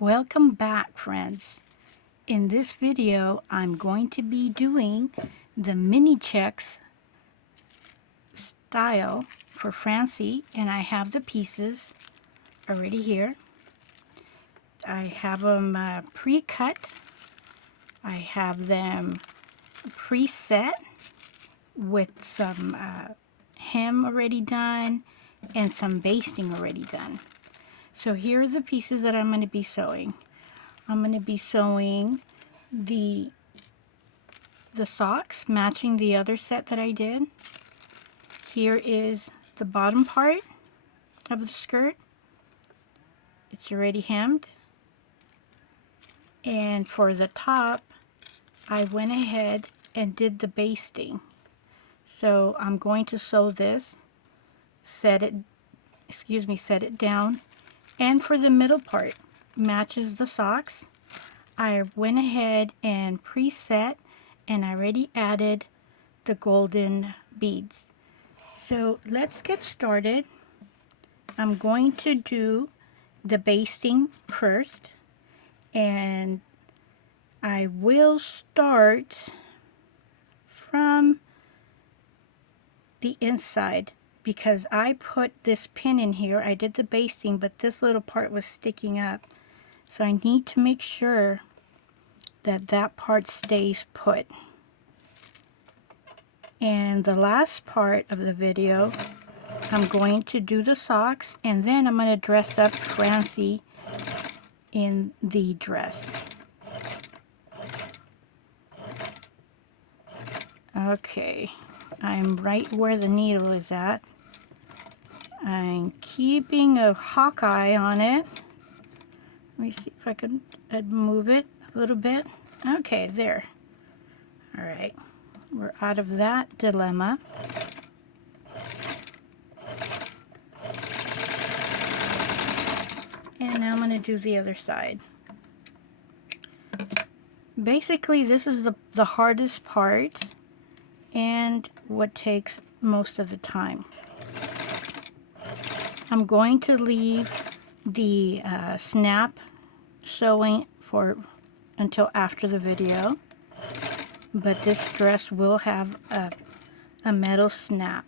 Welcome back, friends. In this video, I'm going to be doing the mini checks style for Francie, and I have the pieces already here. I have them pre-cut. I have them preset with some hem already done and some basting already done. So here are the pieces that I'm going to be sewing. I'm going to be sewing the socks matching the other set that I did. Here is the bottom part of the skirt. It's already hemmed. And for the top, I went ahead and did the basting. So I'm going to sew this, set it down. And for the middle part, matches the socks. I went ahead and preset and I already added the golden beads. So let's get started. I'm going to do the basting first, and I will start from the inside because I put this pin in here. I did the basting, but this little part was sticking up. So I need to make sure that that part stays put. And the last part of the video, I'm going to do the socks, and then I'm going to dress up Francie in the dress. Okay, I'm right where the needle is at. I'm keeping a hawk eye on it. Let me see if I can move it a little bit. Okay, there. All right, we're out of that dilemma. And now I'm going to do the other side. Basically, this is the hardest part and what takes most of the time. I'm going to leave the snap sewing until after the video, but this dress will have a metal snap.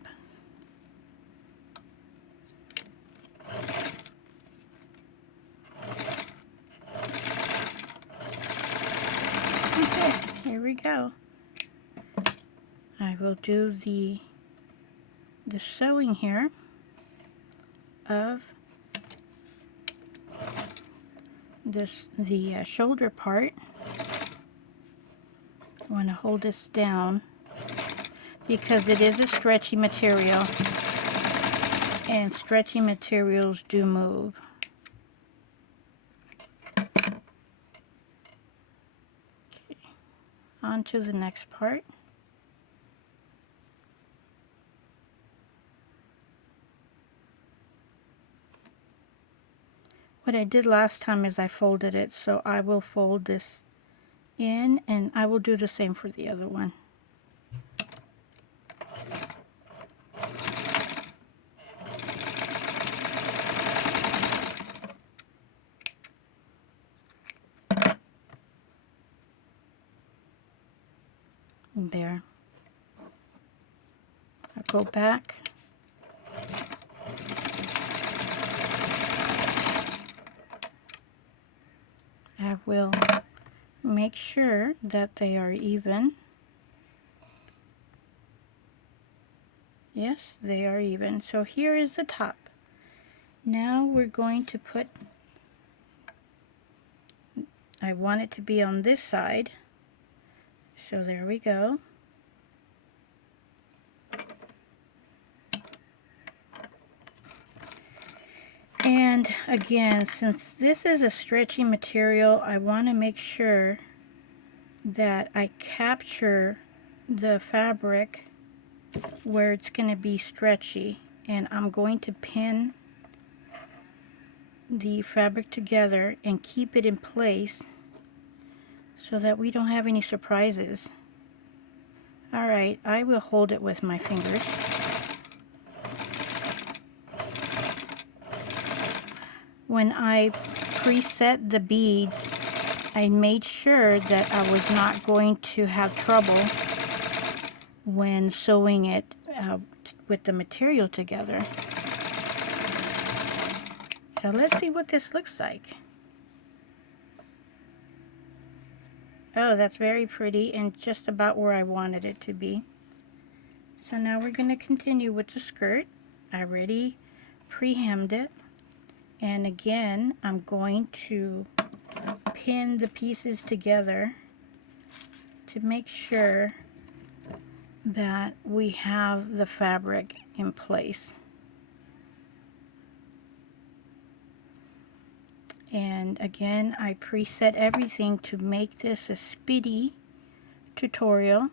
Okay, here we go. I will do the sewing here of the shoulder part. I want to hold this down because it is a stretchy material, and stretchy materials do move. Okay, on to the next part. What I did last time is I folded it, so I will fold this in, and I will do the same for the other one. There. I'll go back. I will make sure that they are even. Yes, they are even. So here is the top. Now we're going to put, I want it to be on this side. So there we go. And again, since this is a stretchy material, I want to make sure that I capture the fabric where it's going to be stretchy, and I'm going to pin the fabric together and keep it in place so that we don't have any surprises. Alright, I will hold it with my fingers. When I preset the beads, I made sure that I was not going to have trouble when sewing it with the material together. So let's see what this looks like. Oh, that's very pretty and just about where I wanted it to be. So now we're going to continue with the skirt. I already pre-hemmed it. And again, I'm going to pin the pieces together to make sure that we have the fabric in place. And again, I preset everything to make this a speedy tutorial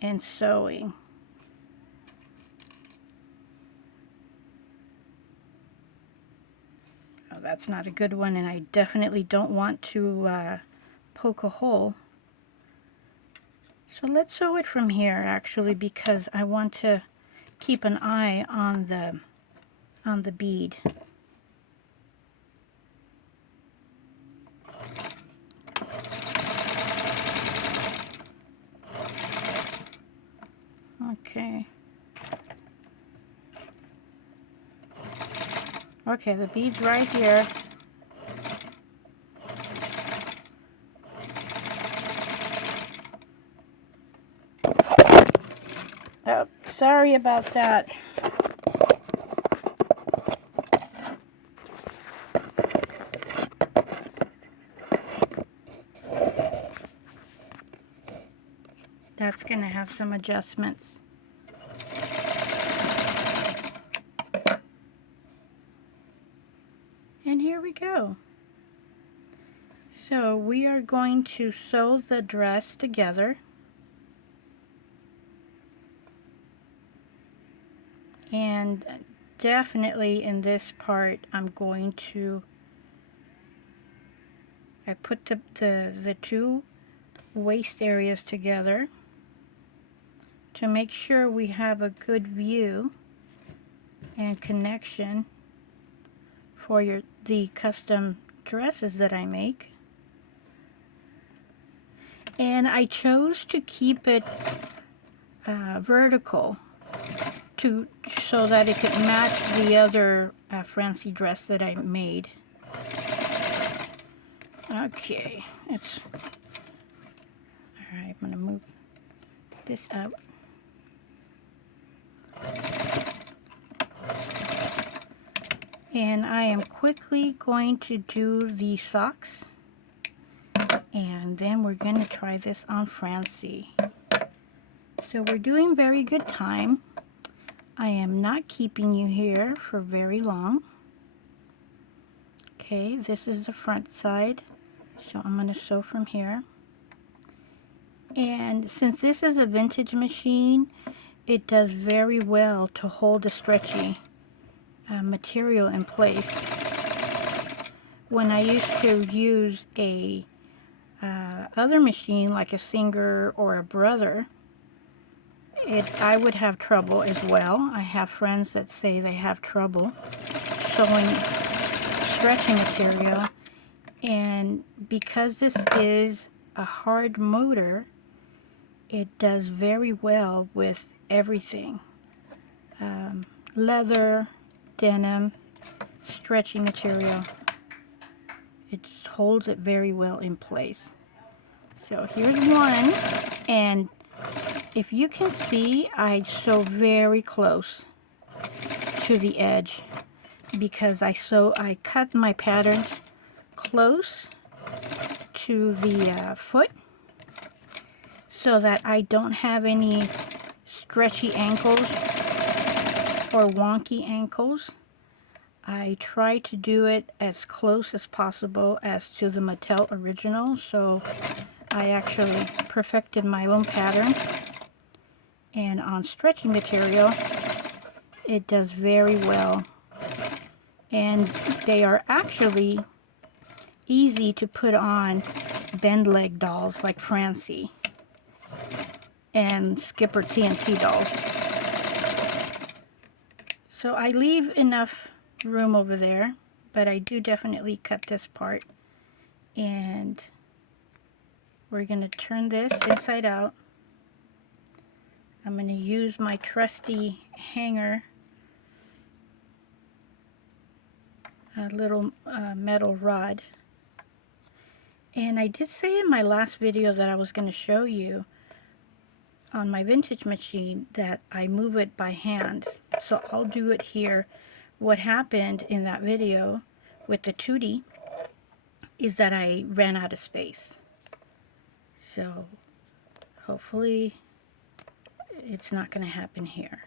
and sewing. Oh, that's not a good one, and I definitely don't want to poke a hole. So let's sew it from here, actually, because I want to keep an eye on the bead. Okay. Okay, the bead's right here. Oh, sorry about that. That's going to have some adjustments. And here we go. So we are going to sew the dress together. And definitely in this part, I'm going to, I put the two waist areas together to make sure we have a good view and connection for the custom dresses that I make. And I chose to keep it vertical so that it could match the other Francie dress that I made. Okay, alright, I'm going to move this out. And I am quickly going to do the socks. And then we're going to try this on Francie. So we're doing very good time. I am not keeping you here for very long. Okay, this is the front side. So I'm going to sew from here. And since this is a vintage machine, it does very well to hold the stretchy material in place. When I used to use a other machine like a Singer or a Brother, I would have trouble as well. I have friends that say they have trouble sewing stretchy material, and because this is a hard motor, it does very well with everything. Leather, denim, stretchy material. It just holds it very well in place. So here's one, and if you can see, I sew very close to the edge because I cut my patterns close to the foot so that I don't have any stretchy ankles or wonky ankles. I try to do it as close as possible as to the Mattel original, so I actually perfected my own pattern. And on stretchy material, it does very well. And they are actually easy to put on bend leg dolls like Francie and Skipper TNT dolls. So I leave enough room over there but I do definitely cut this part. And we're going to turn this inside out. I'm going to use my trusty hanger, a little metal rod. And I did say in my last video that I was going to show you on my vintage machine that I move it by hand. So I'll do it here. What happened in that video with the 2D is that I ran out of space. So hopefully it's not going to happen here.